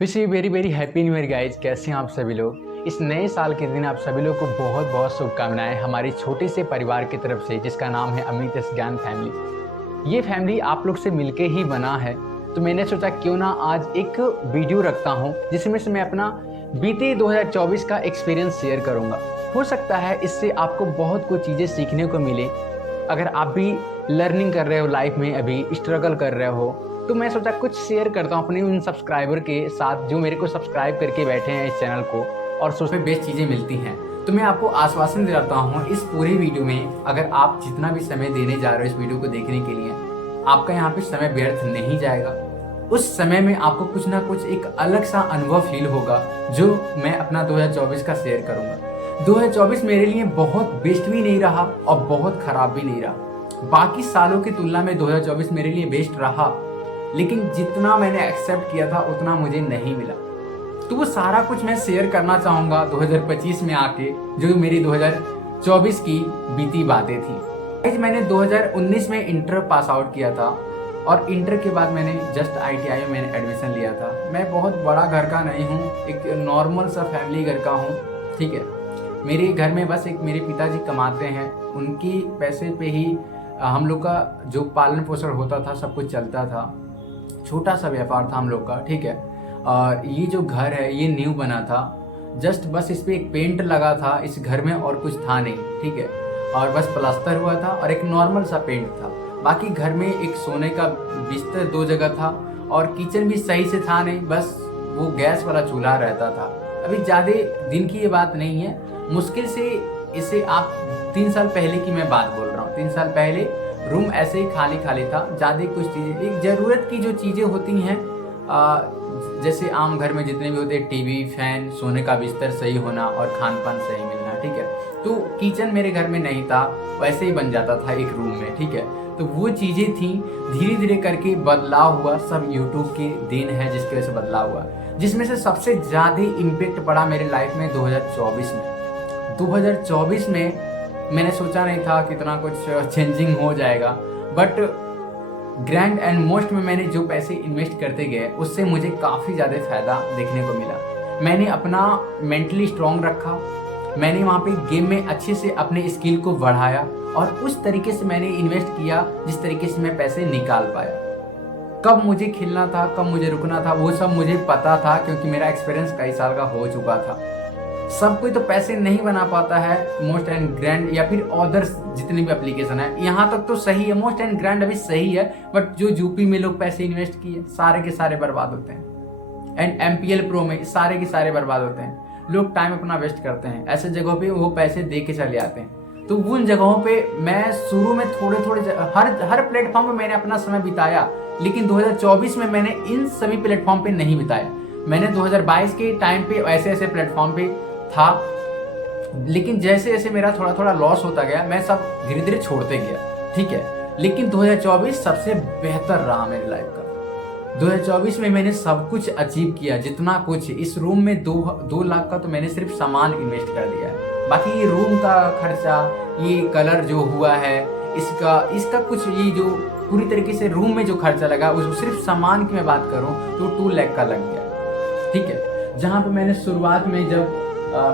Wish you very very happy new year guys. कैसे हैं आप सभी लोग। इस नए साल के दिन आप सभी लोग को बहुत बहुत शुभकामनाएं हमारी छोटे से परिवार की तरफ से, जिसका नाम है अमित एस ज्ञान फैमिली। ये फैमिली आप लोग से मिलके ही बना है, तो मैंने सोचा क्यों ना आज एक वीडियो रखता हूँ जिसमें से मैं अपना बीते 2024 का एक्सपीरियंस शेयर करूँगा। हो सकता है इससे आपको बहुत कुछ चीज़ें सीखने को मिले। अगर आप भी लर्निंग कर रहे हो, लाइफ में अभी स्ट्रगल कर रहे हो, तो मैं सोचा कुछ शेयर करता हूँ अपने उन सब्सक्राइबर के साथ जो मेरे को सब्सक्राइब करके बैठे हैं इस चैनल को और सोचते बेस्ट चीज़ें मिलती हैं। तो मैं आपको आश्वासन दिलाता हूँ इस पूरी वीडियो में, अगर आप जितना भी समय देने जा रहे हो इस वीडियो को देखने के लिए, आपका यहाँ पे समय व्यर्थ नहीं जाएगा। उस समय में आपको कुछ ना कुछ एक अलग सा अनुभव फील होगा जो मैं अपना 2024 का शेयर करूँगा। 2024 मेरे लिए बहुत बेस्ट भी नहीं रहा और बहुत खराब भी नहीं रहा। बाकी सालों की तुलना में 2024 मेरे लिए बेस्ट रहा, लेकिन जितना मैंने एक्सेप्ट किया था उतना मुझे नहीं मिला। तो वो सारा कुछ मैं शेयर करना चाहूँगा 2025 में आके, जो मेरी 2024 की बीती बातें थी। मैंने 2019 में इंटर पास आउट किया था और इंटर के बाद मैंने जस्ट ITI में मैंने एडमिशन लिया था। मैं बहुत बड़ा घर का नहीं हूँ, एक नॉर्मल सा फैमिली घर का हूँ, ठीक है। मेरे घर में बस एक मेरे पिताजी कमाते हैं, उनकी पैसे पे ही हम लोग का जो पालन पोषण होता था सब कुछ चलता था। छोटा सा व्यापार था हम लोग का, ठीक है। और ये जो घर है ये न्यू बना था, जस्ट बस इस पे एक पेंट लगा था इस घर में और कुछ था नहीं, ठीक है। और बस प्लास्टर हुआ था और एक नॉर्मल सा पेंट था। बाकी घर में एक सोने का बिस्तर 2 जगह था और किचन भी सही से था नहीं, बस वो गैस वाला चूल्हा रहता था। अभी ज़्यादा दिन की ये बात नहीं है, मुश्किल से इसे आप 3 साल पहले की मैं बात बोल रहा हूँ। 3 साल पहले रूम ऐसे ही खाली खाली था। ज़्यादा कुछ चीज़ें, एक ज़रूरत की जो चीज़ें होती हैं, जैसे आम घर में जितने भी होते हैं, टीवी, फैन, सोने का बिस्तर सही होना और खान पान सही मिलना, ठीक है। तो किचन मेरे घर में नहीं था, वैसे ही बन जाता था एक रूम में, ठीक है। तो वो चीज़ें थी, धीरे धीरे करके बदलाव हुआ। सब यूट्यूब के दिन है जिसकी वजह से बदलाव हुआ, जिसमें से सबसे ज़्यादा इम्पेक्ट पड़ा मेरे लाइफ में 2024 में। 2024 में मैंने सोचा नहीं था कितना कुछ चेंजिंग हो जाएगा, बट ग्रैंड एंड मोस्ट में मैंने जो पैसे इन्वेस्ट करते गए उससे मुझे काफ़ी ज़्यादा फायदा देखने को मिला। मैंने अपना मेंटली स्ट्रांग रखा, मैंने वहाँ पे गेम में अच्छे से अपने स्किल को बढ़ाया और उस तरीके से मैंने इन्वेस्ट किया जिस तरीके से मैं पैसे निकाल पाया। कब मुझे खेलना था, कब मुझे रुकना था, वो सब मुझे पता था, क्योंकि मेरा एक्सपीरियंस कई साल का हो चुका था। सब कोई तो पैसे नहीं बना पाता है मोस्ट एंड ग्रैंड या फिर अदर्स जितने भी एप्लीकेशन है, यहाँ तक तो सही है, मोस्ट एंड ग्रैंड अभी सही है, बट जो यूपी में लोग पैसे इन्वेस्ट किए सारे के सारे बर्बाद होते हैं। एंड MPL प्रो में सारे के सारे बर्बाद होते हैं। लोग टाइम अपना वेस्ट करते हैं, ऐसे जगहों पे वो पैसे दे के चले आते हैं। तो उन जगहों पे मैं शुरू में थोड़े थोड़े हर प्लेटफॉर्म पे मैंने अपना समय बिताया, लेकिन 2024 में मैंने इन सभी प्लेटफॉर्म पे नहीं बिताया। मैंने 2022 के टाइम पे ऐसे ऐसे प्लेटफॉर्म पे था, लेकिन जैसे जैसे मेरा थोड़ा थोड़ा लॉस होता गया मैं सब धीरे धीरे छोड़ते गया, ठीक है। लेकिन 2024 सबसे बेहतर रहा मेरी लाइफ का। 2024 में मैंने सब कुछ अचीव किया, जितना कुछ इस रूम में 2 लाख का तो मैंने सिर्फ सामान इन्वेस्ट कर दिया है। बाकी ये रूम का खर्चा, ये कलर जो हुआ है, इसका कुछ, ये जो पूरी तरीके से रूम में जो खर्चा लगा, उस सिर्फ सामान की मैं बात करूं तो 2 लाख का लग गया, ठीक है। जहाँ पे मैंने शुरुआत में जब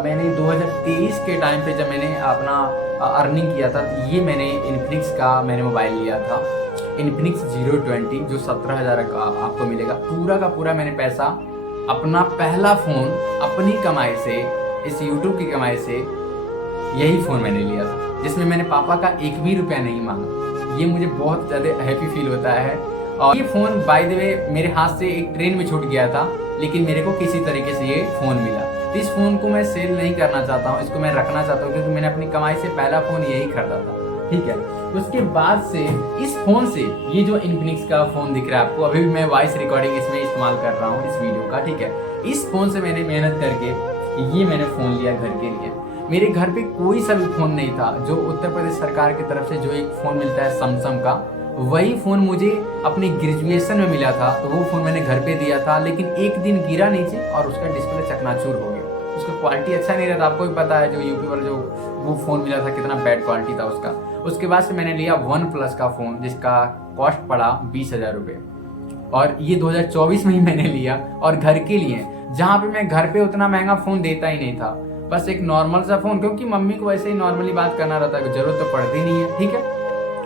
मैंने 2023 के टाइम पे जब मैंने अपना अर्निंग किया था, ये मैंने इन्फिनिक्स का मैंने मोबाइल लिया था, इन्फिनिक्स 020, जो 17,000 का आपको मिलेगा। पूरा का पूरा मैंने पैसा, अपना पहला फ़ोन अपनी कमाई से, इस यूट्यूब की कमाई से यही फ़ोन मैंने लिया था, जिसमें मैंने पापा का 1 भी रुपया नहीं मांगा। ये मुझे बहुत ज़्यादा हैप्पी फील होता है। और ये फ़ोन बाय द वे मेरे हाथ से एक ट्रेन में छूट गया था, लेकिन मेरे को किसी तरीके से ये फ़ोन मिला। इस फ़ोन को मैं सेल नहीं करना चाहता हूँ, इसको मैं रखना चाहता हूँ, क्योंकि मैंने अपनी कमाई से पहला फ़ोन यही खरीदा था, ठीक है। उसके बाद से इस फ़ोन से, ये जो इन्फिनिक्स का फ़ोन दिख रहा है आपको, अभी भी मैं वॉइस रिकॉर्डिंग इसमें इस्तेमाल कर रहा हूँ इस वीडियो का, ठीक है। इस फ़ोन से मैंने मेहनत करके ये मैंने फ़ोन लिया घर के लिए। मेरे घर पे कोई सा भी फ़ोन नहीं था। जो उत्तर प्रदेश सरकार की तरफ से जो एक फ़ोन मिलता है सैमसंग का, वही फ़ोन मुझे अपनी ग्रेजुएशन में मिला था, तो वो फ़ोन मैंने घर पे दिया था। लेकिन एक दिन गिरा नीचे और उसका डिस्प्ले चकनाचूर हो गया। उसका क्वालिटी अच्छा नहीं रहता, आपको भी पता है, जो यूपी वाला जो वो फ़ोन मिला था कितना बैड क्वालिटी था उसका। उसके बाद से मैंने लिया OnePlus का फ़ोन, जिसका कॉस्ट पड़ा 20,000 रुपये। और ये 2024 में ही मैंने लिया, और घर के लिए, जहाँ पे मैं घर पे उतना महंगा फ़ोन देता ही नहीं था, बस एक नॉर्मल सा फ़ोन, क्योंकि मम्मी को वैसे ही नॉर्मली बात करना रहता है, ज़रूरत तो पड़ती नहीं है, ठीक है।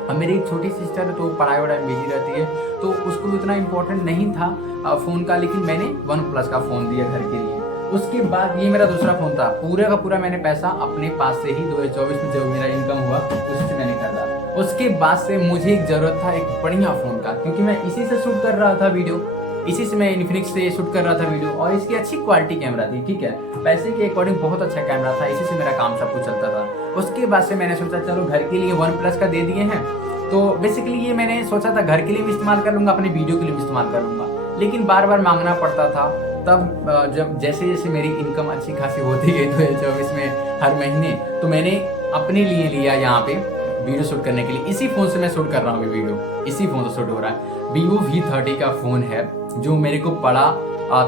और मेरी एक छोटी सिस्टर है तो पढ़ाई वढ़ाई में बिजी रहती है, तो उसको भी उतना इम्पोर्टेंट नहीं था फ़ोन का, लेकिन मैंने वन प्लस का फ़ोन दिया घर के लिए। उसके बाद ये मेरा दूसरा फ़ोन था, पूरा का पूरा मैंने पैसा अपने पास से ही 2024 में जो मेरा इनकम हुआ उसी से मैंने खरीदा। उसके बाद से मुझे एक ज़रूरत था एक बढ़िया फ़ोन का, क्योंकि मैं इसी से शूट कर रहा था वीडियो, इसी से मैं इन्फिनिक्स से शूट कर रहा था वीडियो, और इसकी अच्छी क्वालिटी कैमरा थी, ठीक है, पैसे के अकॉर्डिंग बहुत अच्छा कैमरा था, इसी से मेरा काम सब कुछ चलता था। उसके बाद से मैंने सोचा चलो घर के लिए वन प्लस का दे दिए हैं, तो बेसिकली ये मैंने सोचा था घर के लिए भी इस्तेमाल कर लूँगा, अपनी वीडियो के लिए भी इस्तेमाल कर लूँगा, लेकिन बार बार मांगना पड़ता था। तब जब जैसे जैसे मेरी इनकम अच्छी खासी होती गई 2024 में हर महीने, तो मैंने अपने लिए लिया यहाँ पे वीडियो शूट करने के लिए। इसी फ़ोन से मैं शूट कर रहा हूँ वीडियो, इसी फ़ोन से शूट हो रहा है। Vivo V30 का फ़ोन है जो मेरे को पड़ा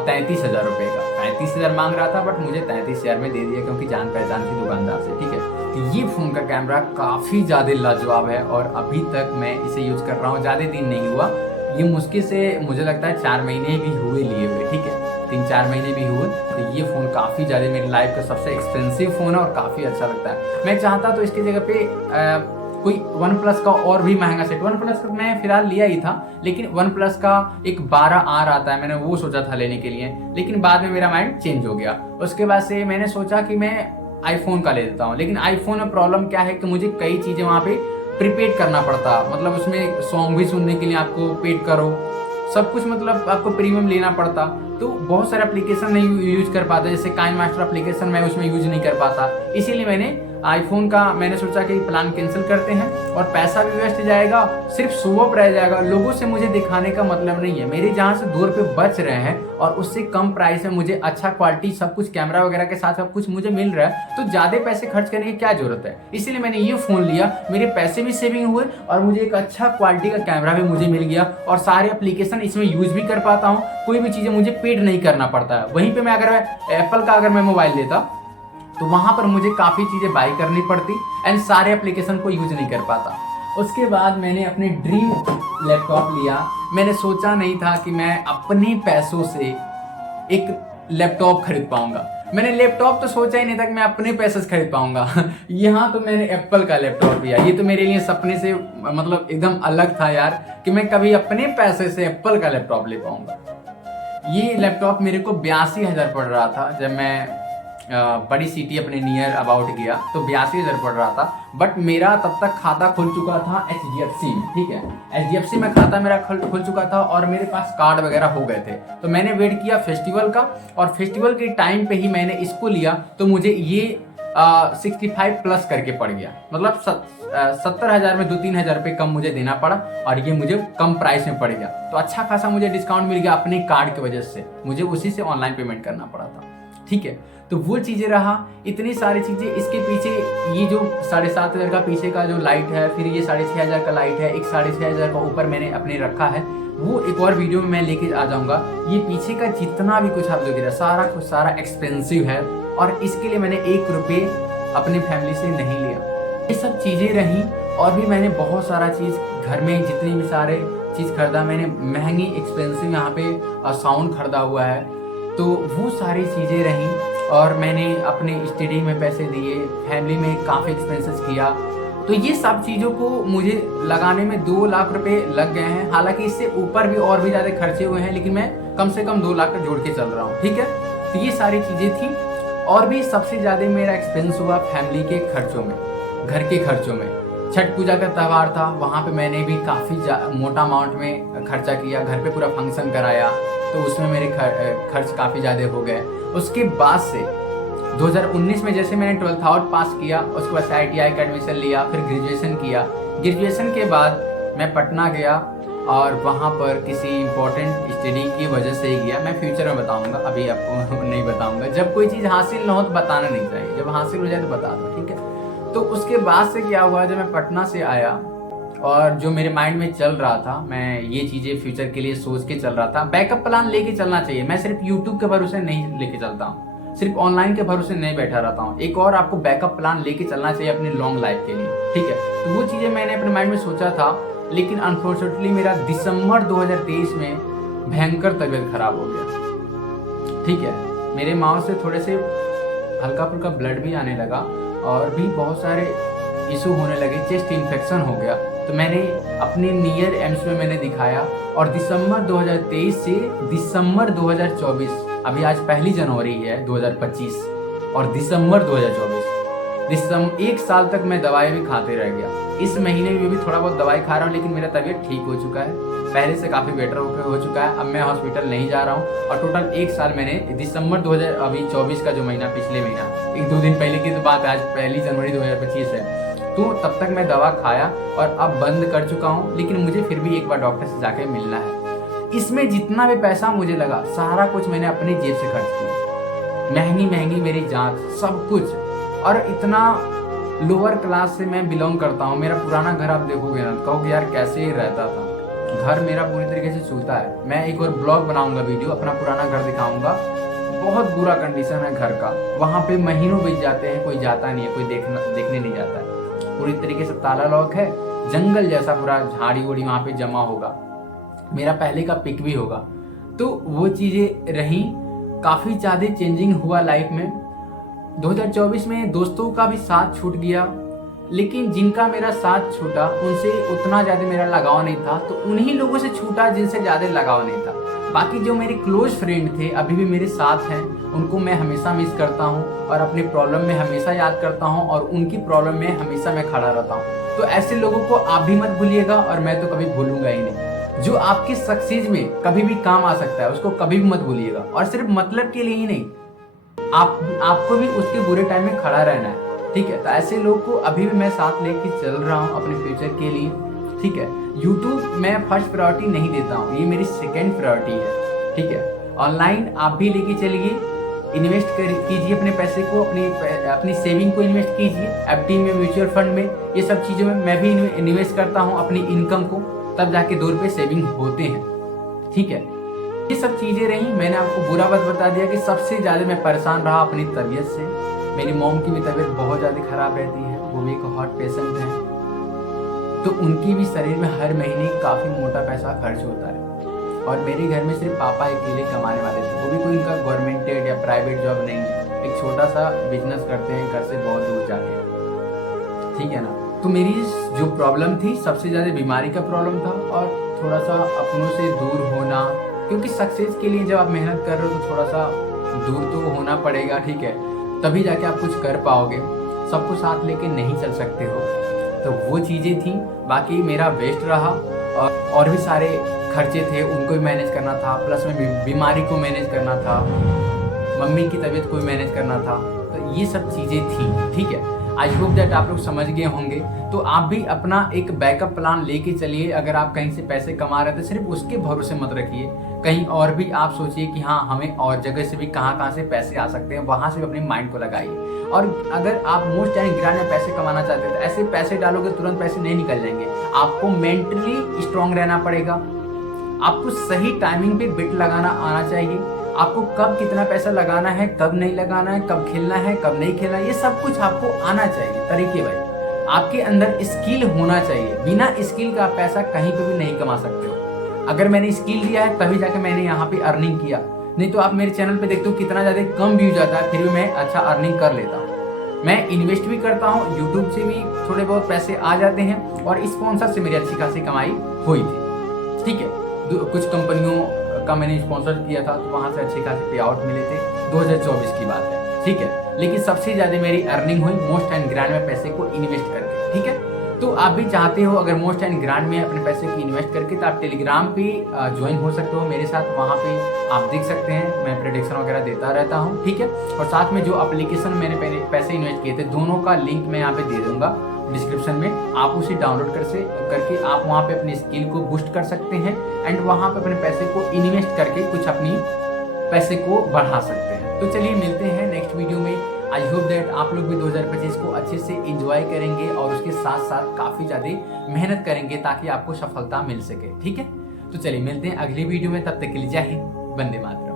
33,000 रुपये का। 35,000 मांग रहा था, बट मुझे 33,000 में दे दिया, क्योंकि जान पहचान की दुकानदार से, ठीक है। तो ये फ़ोन का कैमरा काफ़ी ज़्यादा लाजवाब है, और अभी तक मैं इसे यूज़ कर रहा हूँ, ज़्यादा दिन नहीं हुआ, ये मुश्किल से मुझे लगता है 4 महीने भी हुए लिए हुए, ठीक है, 3-4 महीने भी हुए। तो ये फ़ोन काफ़ी ज़्यादा मेरी लाइफ का सबसे एक्सपेंसिव फ़ोन है, और काफ़ी अच्छा लगता है। मैं चाहता तो इसकी जगह पे कोई वन प्लस का और भी महंगा सेट, वन प्लस का मैं फिलहाल लिया ही था, लेकिन वन प्लस का एक 12R आता है, मैंने वो सोचा था लेने के लिए, लेकिन बाद में मेरा माइंड चेंज हो गया। उसके बाद से मैंने सोचा कि मैं आईफोन का ले लेता हूँ, लेकिन आईफोन में प्रॉब्लम क्या है कि मुझे कई चीज़ें वहाँ पे प्रीपेड करना पड़ता, मतलब उसमें सॉन्ग भी सुनने के लिए आपको पेड करो, सब कुछ, मतलब आपको प्रीमियम लेना पड़ता, तो बहुत सारे एप्लीकेशन नहीं यूज कर पाता, जैसे काइन मास्टर एप्लीकेशन मैं उसमें यूज नहीं कर पाता। इसीलिए मैंने आईफोन का मैंने सोचा कि प्लान कैंसिल करते हैं, और पैसा भी वेस्ट जाएगा, सिर्फ शो ऑफ रह जाएगा, लोगों से मुझे दिखाने का मतलब नहीं है। मेरे जहाँ से 2 रुपये बच रहे हैं और उससे कम प्राइस में मुझे अच्छा क्वालिटी सब कुछ कैमरा वगैरह के साथ सब कुछ मुझे मिल रहा है, तो ज़्यादा पैसे खर्च करने की क्या जरूरत है। इसीलिए मैंने ये फ़ोन लिया, मेरे पैसे भी सेविंग हुए, और मुझे एक अच्छा क्वालिटी का कैमरा भी मुझे मिल गया, और सारे एप्लीकेशन इसमें यूज भी कर पाता हूँ, कोई भी चीज़ें मुझे पेड नहीं करना पड़ता है। वहीं पर मैं अगर एप्पल का अगर मैं मोबाइल लेता तो वहाँ पर मुझे काफ़ी चीज़ें बाई करनी पड़ती, एंड सारे एप्लीकेशन को यूज नहीं कर पाता। उसके बाद मैंने अपने ड्रीम लैपटॉप लिया। मैंने सोचा नहीं था कि मैं अपने पैसों से एक लैपटॉप खरीद पाऊंगा। मैंने लैपटॉप तो सोचा ही नहीं था कि मैं अपने पैसे से खरीद पाऊंगा। यहाँ तो मैंने एप्पल का लैपटॉप लिया। ये तो मेरे लिए सपने से मतलब एकदम अलग था यार, कि मैं कभी अपने पैसे से एप्पल का लैपटॉप ले पाऊंगा। ये लैपटॉप मेरे को 82,000 पड़ रहा था जब मैं बड़ी सिटी अपने नियर अबाउट गया, तो 82,000 पड़ रहा था। बट मेरा तब तक खाता खुल चुका था HDFC में, ठीक है, HDFC में खाता मेरा खुल चुका था, और मेरे पास कार्ड वगैरह हो गए थे। तो मैंने वेट किया फेस्टिवल का, और फेस्टिवल के टाइम पे ही मैंने इसको लिया, तो मुझे ये 65 प्लस करके पड़ गया, मतलब 70,000 में 2-3 हज़ार रुपये कम मुझे देना पड़ा, और ये मुझे कम प्राइस में पड़ गया। तो अच्छा खासा मुझे डिस्काउंट मिल गया अपने कार्ड की वजह से, मुझे उसी से ऑनलाइन पेमेंट करना पड़ा था, ठीक है। तो वो चीज़ें रहा, इतनी सारी चीज़ें इसके पीछे, ये जो 7,500 का पीछे का जो लाइट है, फिर ये 6,500 का लाइट है, एक 6,500 का ऊपर मैंने अपने रखा है, वो एक और वीडियो में मैं लेके आ जाऊंगा। ये पीछे का जितना भी कुछ आप लोग गिरा, सारा कुछ सारा एक्सपेंसिव है, और इसके लिए मैंने 1 रुपये अपनी फैमिली से नहीं लिया। ये सब चीज़ें रहीं, और भी मैंने बहुत सारा चीज़ घर में जितनी भी सारे चीज़ खरीदा, मैंने महंगी एक्सपेंसिव यहाँ पे साउंड खरीदा हुआ है, तो वो सारी चीज़ें रहीं। और मैंने अपने स्टडी में पैसे दिए, फैमिली में काफ़ी एक्सपेंसेस किया, तो ये सब चीज़ों को मुझे लगाने में 2 लाख रुपए लग गए हैं। हालांकि इससे ऊपर भी और भी ज़्यादा खर्चे हुए हैं, लेकिन मैं कम से कम 2 लाख का जोड़ के चल रहा हूँ, ठीक है। तो ये सारी चीज़ें थी, और भी सबसे ज़्यादा मेरा एक्सपेंस हुआ फैमिली के खर्चों में, घर के खर्चों में। छठ पूजा का त्यौहार था, वहाँ पे मैंने भी काफ़ी मोटा अमाउंट में खर्चा किया, घर पे पूरा फंक्शन कराया, तो उसमें मेरे खर्च काफ़ी ज़्यादा हो गए। उसके बाद से 2019 में जैसे मैंने 12th आउट पास किया, उसके बाद ITI का एडमिशन लिया, फिर ग्रेजुएशन किया। ग्रेजुएशन के बाद मैं पटना गया, और वहाँ पर किसी इम्पोर्टेंट स्टडी की वजह से ही गया। मैं फ्यूचर में बताऊँगा, अभी आपको नहीं बताऊँगा। जब कोई चीज़ हासिल ना हो तो बताना नहीं चाहिए, जब हासिल हो जाए तो बता दो, ठीक है। तो उसके बाद से क्या हुआ, जब मैं पटना से आया, और जो मेरे माइंड में चल रहा था, मैं ये चीज़ें फ्यूचर के लिए सोच के चल रहा था। बैकअप प्लान लेके चलना चाहिए। मैं सिर्फ यूट्यूब के भरोसे नहीं लेके चलता हूँ, सिर्फ ऑनलाइन के भरोसे नहीं बैठा रहता हूँ। एक और आपको बैकअप प्लान लेके चलना चाहिए अपनी लॉन्ग लाइफ के लिए, ठीक है। तो वो चीज़ें मैंने अपने माइंड में सोचा था, लेकिन अनफॉर्चुनेटली मेरा दिसंबर 2023 में भयंकर तबीयत खराब हो गया। ठीक है, मेरे माँ से थोड़े से हल्का फुल्का ब्लड भी आने लगा और भी बहुत सारे इशू होने लगे, चेस्ट इन्फेक्शन हो गया। तो मैंने अपने नियर एम्स में मैंने दिखाया और दिसंबर 2023 से दिसंबर 2024, अभी आज 1 जनवरी है 2025 और दिसंबर 2024, एक साल तक मैं दवाई भी खाते रह गया। इस महीने में भी थोड़ा बहुत दवाई खा रहा हूँ, लेकिन मेरा तबीयत ठीक हो चुका है, पहले से काफ़ी बेटर हो चुका है। अब मैं हॉस्पिटल नहीं जा रहा हूँ और टोटल 1 साल मैंने दिसंबर 2024 का जो महीना, पिछले महीना 1-2 दिन पहले की तो बात है, आज 1 जनवरी 2025 है, तो तब तक मैं दवा खाया और अब बंद कर चुका हूँ। लेकिन मुझे फिर भी एक बार डॉक्टर से जाके मिलना है। इसमें जितना भी पैसा मुझे लगा सारा कुछ मैंने अपनी जेब से खर्च किया, महंगी मेरी जांच, सब कुछ। और इतना लोअर क्लास से मैं बिलोंग करता हूँ। मेरा पुराना घर आप देखोगे ना, कहोगे यार कैसे ही रहता था। घर मेरा पूरी तरीके से छूता है। मैं एक और ब्लॉग बनाऊंगा, वीडियो अपना पुराना घर दिखाऊंगा। बहुत बुरा कंडीशन है घर का, वहाँ पे महीनों बीत जाते हैं, कोई जाता नहीं है, कोई देखने नहीं जाता है। पूरी तरीके से ताला लॉक है, जंगल जैसा पूरा झाड़ी उड़ी वहाँ पे जमा होगा। मेरा पहले का पिक भी होगा। तो वो चीज़ें रही, काफ़ी ज़्यादा चेंजिंग हुआ लाइफ में। 2024 में दोस्तों का भी साथ छूट गया, लेकिन जिनका मेरा साथ छूटा उनसे उतना ज़्यादा मेरा लगाव नहीं था, तो उन्हीं लोगों से छूटा जिनसे ज़्यादा लगाव नहीं था। बाकी जो मेरे क्लोज फ्रेंड थे अभी भी मेरे साथ हैं, उनको मैं हमेशा मिस करता हूँ और अपनी प्रॉब्लम में हमेशा याद करता हूँ और उनकी प्रॉब्लम में हमेशा मैं खड़ा रहता हूँ। तो ऐसे लोगों को आप भी मत भूलिएगा और मैं तो कभी भूलूंगा ही नहीं। जो आपके सक्सेस में कभी भी काम आ सकता है उसको कभी भी मत भूलिएगा, और सिर्फ मतलब के लिए ही नहीं, आपको भी उसके बुरे टाइम में खड़ा रहना है। ठीक है, तो ऐसे लोग को अभी भी मैं साथ लेके चल रहा हूँ अपने फ्यूचर के लिए। ठीक है, यूट्यूब मैं फर्स्ट प्रायोरिटी नहीं देता हूँ, ये मेरी सेकेंड प्रायोरिटी है। ठीक है, ऑनलाइन आप भी लेके चलिए, इन्वेस्ट कीजिए अपने पैसे को, अपनी सेविंग को इन्वेस्ट कीजिए, एफडी में, म्यूचुअल फंड में, ये सब चीज़ों में मैं भी इन्वेस्ट करता हूँ अपनी इनकम को, तब जाके 2 रुपये सेविंग होते हैं। ठीक है, ये सब चीज़ें रही। मैंने आपको बुरा बात बता दिया कि सबसे ज़्यादा मैं परेशान रहा अपनी तबीयत से। मेरी मॉम की भी तबीयत बहुत ज़्यादा ख़राब रहती है, वो भी एक हार्ट पेशेंट है, तो उनकी भी शरीर में हर महीने काफ़ी मोटा पैसा खर्च होता है। और मेरे घर में सिर्फ पापा अकेले कमाने वाले थे, वो भी कोई उनका गवर्नमेंटेड या प्राइवेट जॉब नहीं है, एक छोटा सा बिजनेस करते हैं घर से बहुत दूर जाके। ठीक है ना, तो मेरी जो प्रॉब्लम थी सबसे ज़्यादा बीमारी का प्रॉब्लम था और थोड़ा सा अपनों से दूर होना, क्योंकि सक्सेस के लिए जब आप मेहनत कर रहे हो तो थोड़ा सा दूर तो होना पड़ेगा। ठीक है, तभी जाके आप कुछ कर पाओगे, सबको साथ लेके नहीं चल सकते हो। तो वो चीज़ें थी। बाकी मेरा वेस्ट रहा और भी सारे खर्चे थे, उनको भी मैनेज करना था, प्लस में बीमारी को मैनेज करना था, मम्मी की तबीयत को भी मैनेज करना था। तो ये सब चीज़ें थी। ठीक है, आई होप दैट आप लोग समझ गए होंगे। तो आप भी अपना एक बैकअप प्लान लेके चलिए। अगर आप कहीं से पैसे कमा रहे थे सिर्फ उसके भरोसे मत रखिए, कहीं और भी आप सोचिए कि हाँ हमें और जगह से भी कहाँ से पैसे आ सकते हैं, वहाँ से भी अपने माइंड को लगाइए। और अगर आप मोस्ट एंड ग्रांड में पैसे कमाना चाहते हैं तो ऐसे पैसे डालोगे तुरंत पैसे नहीं निकल जाएंगे। आपको मेंटली स्ट्रांग रहना पड़ेगा, आपको सही टाइमिंग पे बेट लगाना आना चाहिए, आपको कब कितना पैसा लगाना है, कब नहीं लगाना है, कब खेलना है, कब नहीं खेलना है, ये सब कुछ आपको आना चाहिए तरीके भाई। आपके अंदर स्किल होना चाहिए, बिना स्किल का आप पैसा कहीं पे भी नहीं कमा सकते हो। अगर मैंने स्किल दिया है तभी जाके मैंने यहाँ पे अर्निंग किया, नहीं तो आप मेरे चैनल पे देखते हो कितना ज़्यादा कम व्यूज आता है, फिर भी मैं अच्छा अर्निंग कर लेता हूँ। मैं इन्वेस्ट भी करता हूँ, यूट्यूब से भी थोड़े बहुत पैसे आ जाते हैं और स्पॉन्सर से मेरी अच्छी खासी कमाई हुई थी। ठीक है, कुछ कंपनियों का मैंने स्पॉन्सर किया था तो वहाँ से अच्छे खासे पे आउट मिले थे, 2024 की बात है। ठीक है, लेकिन सबसे ज़्यादा मेरी अर्निंग हुई मोस्ट एंड ग्रांड में पैसे को इन्वेस्ट करके। ठीक है, तो आप भी चाहते हो अगर मोस्ट एंड ग्रांड में अपने पैसे को इन्वेस्ट करके, तो आप टेलीग्राम पे ज्वाइन हो सकते हो मेरे साथ। वहाँ पे आप देख सकते हैं, मैं प्रेडिक्शन वगैरह देता रहता हूँ। ठीक है, और साथ में जो एप्लीकेशन मैंने पैसे इन्वेस्ट किए थे दोनों का लिंक मैं यहाँ पे दे दूंगा डिस्क्रिप्शन में। आप उसे डाउनलोड करके आप वहाँ पे अपनी स्किल को बूस्ट कर सकते हैं एंड वहाँ पे अपने पैसे को इन्वेस्ट करके कुछ अपनी पैसे को बढ़ा सकते हैं। तो चलिए मिलते हैं नेक्स्ट वीडियो में। आई होप दैट आप लोग भी 2025 को अच्छे से एंजॉय करेंगे और उसके साथ साथ काफ़ी ज़्यादा मेहनत करेंगे ताकि आपको सफलता मिल सके। ठीक है, तो चलिए मिलते हैं अगली वीडियो में, तब तक के लिए जय हिंद, वंदे मातरम।